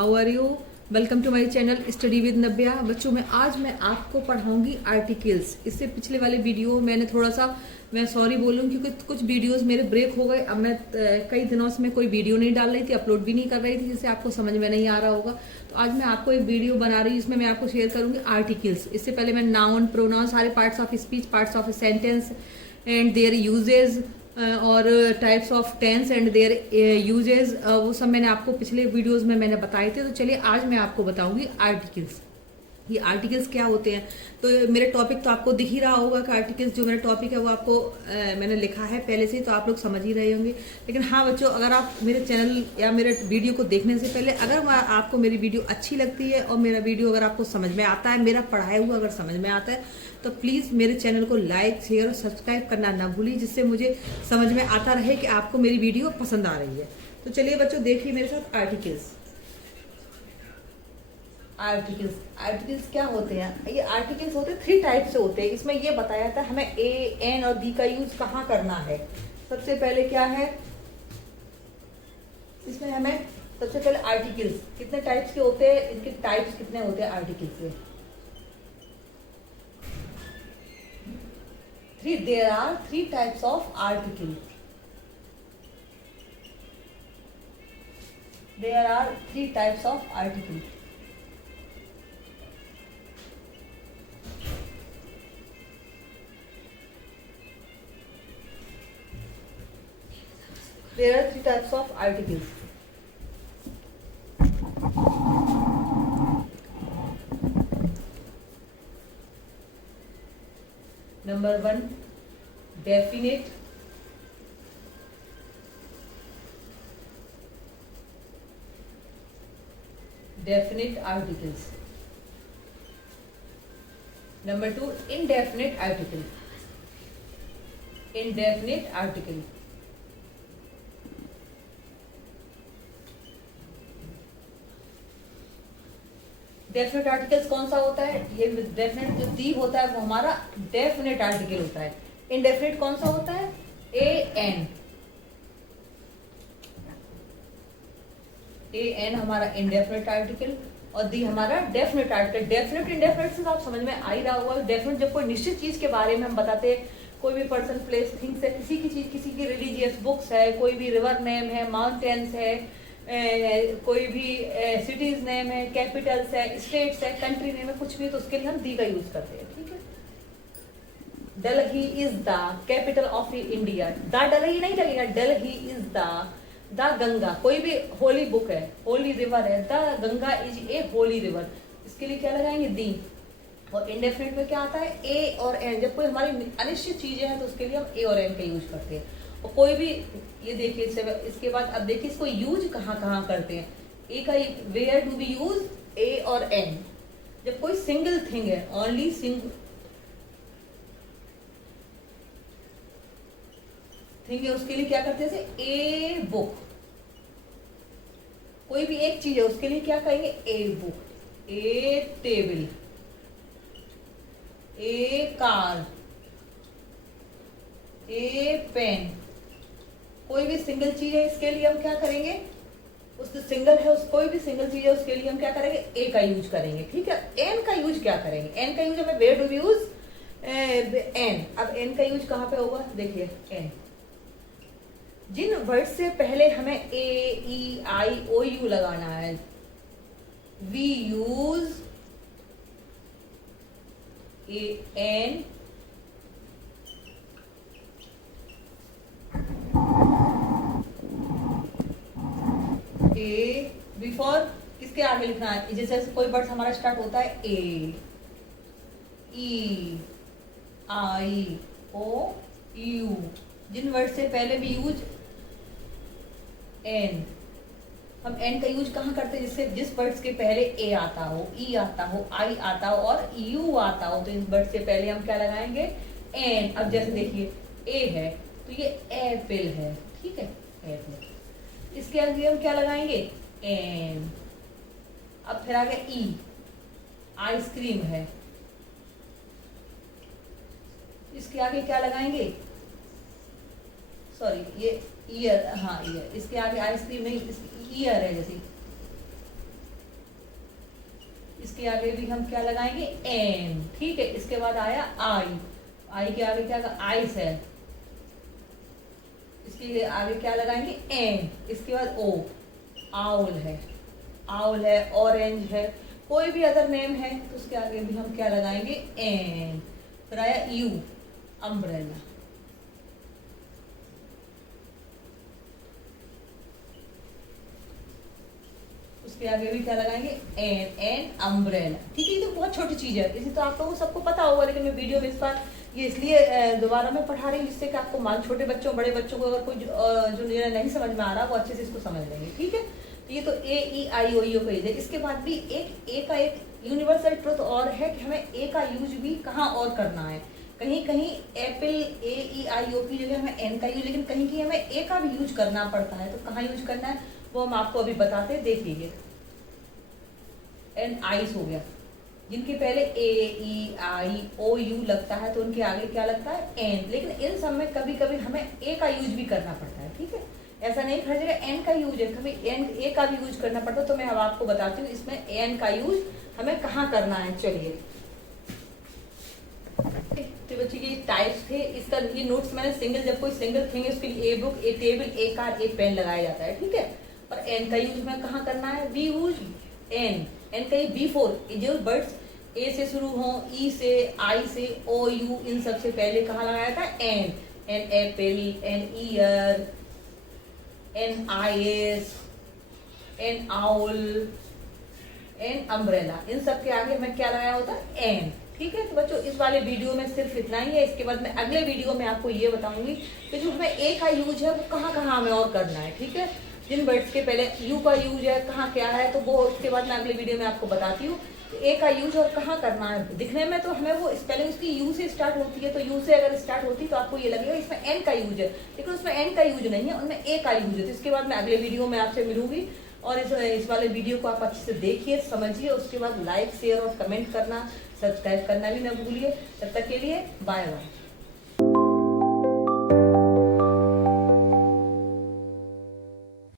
How are you. Welcome to my channel study with Navya. बच्चों में आज मैं आपको पढ़ाऊंगी आर्टिकल्स। इससे पिछले वाले वीडियो मैंने थोड़ा सा मैं सॉरी बोलूँ क्योंकि कुछ वीडियोस मेरे ब्रेक हो गए। अब मैं कई दिनों से मैं कोई वीडियो नहीं डाल रही थी, अपलोड भी नहीं कर रही थी, जिससे आपको समझ में नहीं आ रहा होगा। तो आज मैं आपको एक वीडियो बना रही हूँ जिसमें मैं आपको शेयर करूंगी आर्टिकल्स। इससे पहले मैं नाउन, प्रोनाउन, सारे parts of speech, parts of sentence and their usages और types of tense and their usages, वो सब मैंने आपको पिछले वीडियोस में मैंने बताए थे। तो चलिए आज मैं आपको बताऊंगी आर्टिकल्स। ये आर्टिकल्स क्या होते हैं। तो मेरे टॉपिक तो आपको दिख ही रहा होगा कि आर्टिकल्स जो मेरा टॉपिक है वो आपको मैंने लिखा है पहले से ही, तो आप लोग समझ ही रहे होंगे। लेकिन हाँ बच्चों, अगर आप मेरे चैनल या मेरे वीडियो को देखने से पहले अगर आपको मेरी वीडियो अच्छी लगती है और मेरा वीडियो अगर आपको समझ में आता है, मेरा पढ़ाया हुआ अगर समझ में आता है, तो प्लीज़ मेरे चैनल को लाइक, शेयर और सब्सक्राइब करना ना भूलिए, जिससे मुझे समझ में आता रहे कि आपको मेरी वीडियो पसंद आ रही है। तो चलिए बच्चों देखिए मेरे साथ आर्टिकल्स। आर्टिकल्स क्या होते हैं? ये आर्टिकल्स होते हैं 3 टाइप से होते हैं। इसमें ये बताया था हमें ए, एन और दी का यूज कहाँ करना है। सबसे पहले क्या है इसमें हमें सबसे पहले आर्टिकल्स कितने टाइप्स के होते हैं, इनके टाइप्स कितने होते हैं आर्टिकल्स के। 3 there are 3 types of articles. There are 3 types of articles. There are 3 types of articles. Number 1, definite. Definite articles. Number 2, indefinite article. Indefinite article. Definite articles कौन सा होता है? ये डेफिनेट जो दी होता है वो हमारा डेफिनेट आर्टिकल होता है। इनडेफिनेट कौन सा होता है? ए एन। ए एन हमारा इनडेफिनेट आर्टिकल और दी हमारा डेफिनेट आर्टिकल। डेफिनेट इनडेफिनेट से आप समझ में आ ही रहा होगा। डेफिनेट जब कोई निश्चित चीज के बारे में हम बताते हैं, कोई भी पर्सन, प्लेस, थिंग्स है, किसी की चीज, किसी की रिलीजियस बुक्स है, कोई भी रिवर नेम है, माउंटेन्स है, कोई भी सिटीज नेम है, कैपिटल्स है, स्टेट्स है, कंट्री नेम है, कुछ भी, तो उसके लिए हम दी का यूज करते हैं। ठीक है। Delhi is the capital of India. The Delhi नहीं लगेगा, दिल्ली इज द गंगा। कोई भी होली बुक है, होली रिवर है, the Ganga is a Holi river, इसके लिए क्या लगाएंगे? दी। और इंडेफिनिट में क्या आता है? ए और एन। जब कोई हमारी अनिश्चित चीजें हैं तो उसके लिए हम ए और एन का यूज करते हैं। और कोई भी, ये देखिए इसके बाद अब देखिए इसको यूज कहाँ कहाँ करते हैं। ए का वेयर डू वी यूज ए और एन? जब कोई सिंगल थिंग है, ओनली सिंगल थिंग है, उसके लिए क्या करते हैं? जैसे ए बुक। कोई भी एक चीज है उसके लिए क्या कहेंगे? A book. A table, a car, a pen. कोई भी सिंगल चीज है इसके लिए हम क्या करेंगे? उस सिंगल है, उस कोई भी सिंगल चीज है उसके लिए हम क्या करेंगे? ए का यूज करेंगे। ठीक है। एन का यूज क्या करेंगे? एन का यूज हमें where do we use an. अब एन का यूज कहां पे होगा? देखिए एन जिन वर्ड से पहले हमें ए, ई, आई, ओ, यू लगाना है, we use a an. A before किसके आगे लिखना है? जैसे कोई वर्ड हमारा स्टार्ट होता है ए, ई, आई, ओ, यू। जिन वर्ड से पहले भी यूज एन। हम एन का यूज कहाँ करते हैं? जिससे जिस वर्ड्स के पहले ए आता हो, ई आता हो, आई आता हो और यू आता हो, तो इन वर्ड से पहले हम क्या लगाएंगे? एन। अब जैसे देखिए ए है तो ये एप्पल है। ठीक है, एप्पल। इसके आगे हम क्या लगाएंगे? एन। अब फिर आ गया ई, आइसक्रीम है। इसके आगे क्या लगाएंगे? सॉरी, ये ईयर, हाँ ईयर। इसके आगे आइसक्रीम नहीं, ईयर है। जैसे इसके आगे भी हम क्या लगाएंगे, एन, ठीक है। इसके बाद आया आई, आई के आगे क्या, आइस है, इसके आगे क्या लगाएंगे, एन। इसके बाद ओ, आउल है, आउल है, ऑरेंज है, कोई भी अदर नेम है तो उसके आगे भी हम क्या लगाएंगे, एन। फिर आया यू, अम्ब्रेला, उसके आगे भी क्या लगाएंगे, एन, एन अम्ब्रेला, ठीक है। ये तो बहुत छोटी चीज है, इसे तो आप लोगों को सबको पता होगा, लेकिन मैं वीडियो में इस बार ये इसलिए दोबारा मैं पढ़ा रही हूँ जिससे कि आपको मान, छोटे बच्चों बड़े बच्चों को अगर कोई जो नहीं समझ में आ रहा वो अच्छे से इसको समझ लेंगे, ठीक है। तो ये तो ए ई आई ओ यू का यूज है। इसके बाद भी एक ए का एक यूनिवर्सल ट्रुथ और है कि हमें ए का यूज भी कहाँ और करना है। कहीं कहीं एप्पल, ए ई आई ओ की जगह हमें एन का यूज, लेकिन कहीं कहीं हमें ए का भी यूज करना पड़ता है। तो कहाँ यूज करना है वो हम आपको अभी बताते हैं, देख लीजिए। एन आइस हो गया, जिनके पहले ए ई आई ओ यू लगता है तो उनके आगे क्या लगता है, एन। लेकिन इन सब में कभी कभी हमें ए का यूज भी करना पड़ता है, ठीक है। ऐसा नहीं हर जगह एन का यूज है, कभी एन ए का भी यूज करना पड़ता है। तो मैं अब आपको बताती हूँ इसमें एन का यूज हमें कहाँ करना है। चलिए, तो बच्चे ये टाइप्स थे। इसका ये नोट्स मैंने सिंगल, जब कोई सिंगल थिंग है उसके लिए a book, a table, a car, a pen लगाया जाता है, ठीक है। और एन का यूज हमें कहाँ करना है, वी यूज एन। एन का बिफोर जो वर्ड्स ए से शुरू हो, ई से, आई से, ओ यू, इन सबसे पहले कहाँ लगाया था, an. An apple, an year, an ice, an owl, an umbrella, इन सब के आगे हमें क्या लगाया होता है, एन, ठीक है। तो बच्चों इस वाले वीडियो में सिर्फ इतना ही है। इसके बाद मैं अगले वीडियो में आपको ये बताऊंगी कि जो हमें ए का यूज है वो कहाँ कहाँ हमें और करना है, ठीक है। जिन वर्ड्स के पहले यू का यूज है कहाँ क्या है तो वो उसके बाद मैं अगले वीडियो में आपको बताती हूँ ए का यूज और कहाँ करना है। दिखने में तो हमें वो स्पेलिंग उसकी यू से स्टार्ट होती है, तो यू से अगर स्टार्ट होती तो आपको ये लगेगा इसमें एन का यूज है, लेकिन उसमें एन का यूज नहीं है, उनमें ए का यूज है। तो इसके बाद मैं अगले वीडियो में आपसे मिलूंगी और इस वाले वीडियो को आप अच्छे से देखिए, समझिए। उसके बाद लाइक, शेयर और कमेंट करना, सब्सक्राइब करना भी ना भूलिए। तब तक के लिए बाय बाय।